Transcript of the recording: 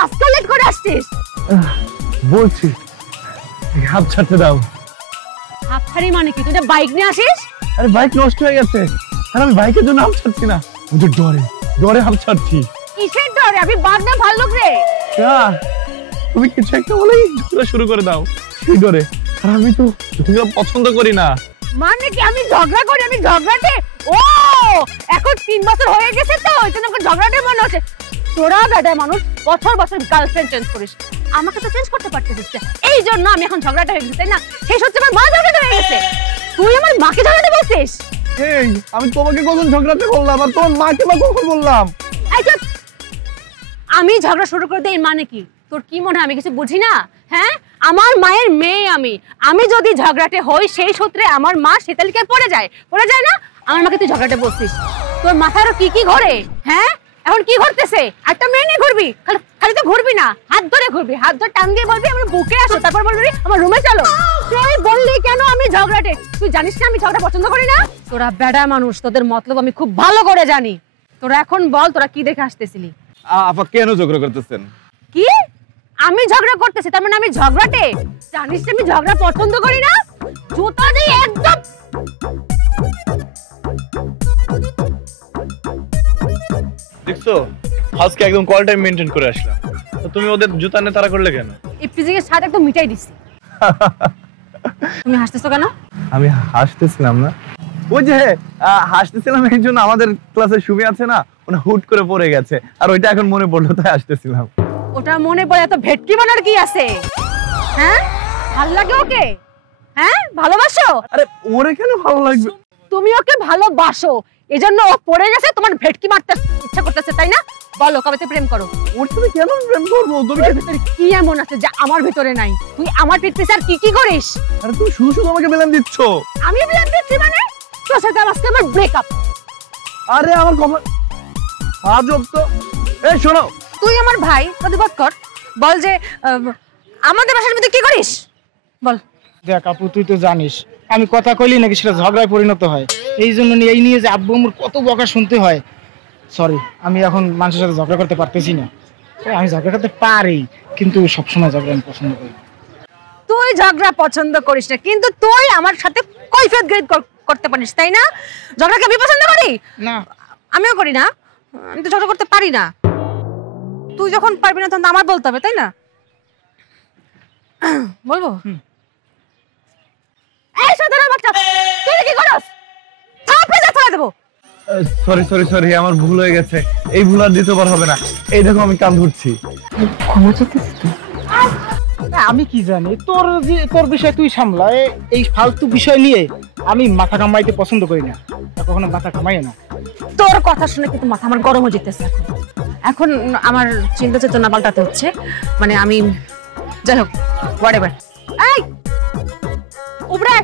আজকে লেট করে আসছিস? বলছি হাত ছাড়তে দাও। হাত ছাড়ি মানে কি? তুই যে বাইক নিয়ে আসিস? আরে বাইক নষ্ট হয়ে গেছে আর আমি বাইকের জন্য হাত ছাড়ছি না, ওদের ডরে ডরে হাত ছাড়ছি। কিসের ডরে? আমি বাদ না ভালো রে। তুমি কিছু একটা বলেই ঝগড়া শুরু করে দাও সেই ডরে। আর আমি তো ঝগড়া পছন্দ করি না। মানে কি আমি ঝগড়া করি? আমি ঝগড়াটে? ও এখন 3 বছর হয়ে গেছে তো ওই জন্য ঝগড়াটে মনে হচ্ছে। তোরা বেটা মানুষ বছর বছর গার্লফ্রেন্ড চেঞ্জ করিস, আমাকে তো চেঞ্জ করতে পারতেছিস না, এই জন্য আমি এখন ঝগড়াটা হয়ে গেছি, তাই না? শেষ হচ্ছে আমার মা ঝগড়াটা হয়ে গেছে, তুই আমার মাকে ঝগড়াতে বলছিস? এই আমি তোমাকে কখন ঝগড়াতে বললাম আর তোমার মাকে বা কখন বললাম? আমি ঝগড়া শুরু করে দেই মানে কি? তোর কি মনে হয় আমি কিছু বুঝি না? হ্যাঁ, আমার মায়ের মেয়ে আমি যদি ঝগড়াটে হই সেই সূত্রে আমার মা সেতালিকায় পড়ে যায় না? আমার মাকে তুই ঝগড়াটে বলছিস? তোর মাথায় আরো কি ঘোরে? হ্যাঁ এখন কি ঘুরতেছে? একটা মেয়ে নিয়ে ঘুরবি? খালি তো ঘুরবি না, হাত ধরে ঘুরবি, হাত ধরে টান দিয়ে বলবি আমার বুকে আসো, তারপর বলবি আমার রুমে চলো। তুই বললি কেন আমি ঝগড়াটে? তুই জানিস না আমি ঝগড়া পছন্দ করি না? তোরা বেড়া মানুষ, তোদের মতলব আমি খুব ভালো করে জানি। তোরা এখন বল তোরা কি দেখে আসতেছিলি? আপা কেন ঝগড়া করতেছেন? কি আমি ঝগড়া করতেছি তার মানে আমি ঝগড়াটে? জানিস না আমি ঝগড়া পছন্দ করি না। জুতা দিয়ে একদম দেখছো আজকে একদম কল টাইম মেইনটেইন করে আসলাম, তো তুমি ওদের জুতা নিয়ে তাড়া করলে কেন? ইফতিজিং এর সাথে একদম মিটাই দিছি। তুমি হাসতেছো কেন? আমি হাসতেছিলাম না, ওই যে হাসতেছিলাম এই জন্য আমাদের ক্লাসে সুমি আছে না, ওনা হুট করে পড়ে গেছে আর ওইটা এখন মনে পড়লো তাই হাসতেছিলাম। ওটা মনে পড়ে এত ভেটকি বানার কি আছে? হ্যাঁ ভাল লাগে ওকে? হ্যাঁ ভালোবাসো? আরে ওরে কেন ভালো লাগবে? তুমি ওকে ভালোবাসো এজন্য ও পড়ে গেছে, তোমার ভেটকি মারতে ইচ্ছা করতেছে তাই না? বলো কবে থেকে প্রেম করো? ওর সাথে কেন প্রেম করবো? তুমি কি এমন আছে যা আমার ভিতরে নাই? তুই আমার পিছে আর কি করিস? আরে তুমি শুধু শুধু আমাকে ব্লেম দিচ্ছ। আমি ব্লেম দিচ্ছি মানে? তোর সাথে আজকে আমার ব্রেকআপ। আরে আমার কমা আজব তো। এই শোনো, তুই আমার ভাই প্রতিবাদ কর, বল যে আমাদের বাসার মধ্যে কি করিস বল। দেখ আপু তুই তো জানিস আমি কথা কইলি নাকি সেটা ঝগড়ায় পরিণত হয়, এই জন্য এই নিয়ে যে আব্বু আম্মুর কত বকা শুনতে হয়। সরি আমি এখন মানুষের সাথে ঝগড়া করতে পারতেছি না। আমি ঝগড়া করতে পারি কিন্তু সবসময় ঝগড়া আমি পছন্দ করি। তুই ঝগড়া পছন্দ করিস না কিন্তু তুই আমার সাথে কৈফিয়ত গ্রেড করতে পারিস তাই না? ঝগড়াকে আমি পছন্দ করি না? আমিও করি না, আমি তো ঝগড়া করতে পারি না। তুই যখন পারবি না তখন আমার বলতে হবে তাই না? বলবো? এই সাধারণ বাচ্চা তুই কি করস? থাপড়ে যা ফেলে দেব। সরি সরি সরি আমার ভুল হয়ে গেছে, এই ভুল আর দ্বিতীয়বার হবে না। এই দেখো আমি কান ধরছি। ক্ষমা চাইতেছিস তুই? আমি কি জানি, তোর বিষয় তুই সামলা। এই ফালতু বিষয় নিয়ে আমি মাথা কামাইতে পছন্দ করি না, কখনো মাথা কামাই না। তোর কথা শুনে কিন্তু মাথা আমার গরম হয়ে যেতেছে। এখন আমার চিন্তা চেতনা পাল্টাতে হচ্ছে, মানে আমি যাই হোক হোয়াটএভার। এই উপরে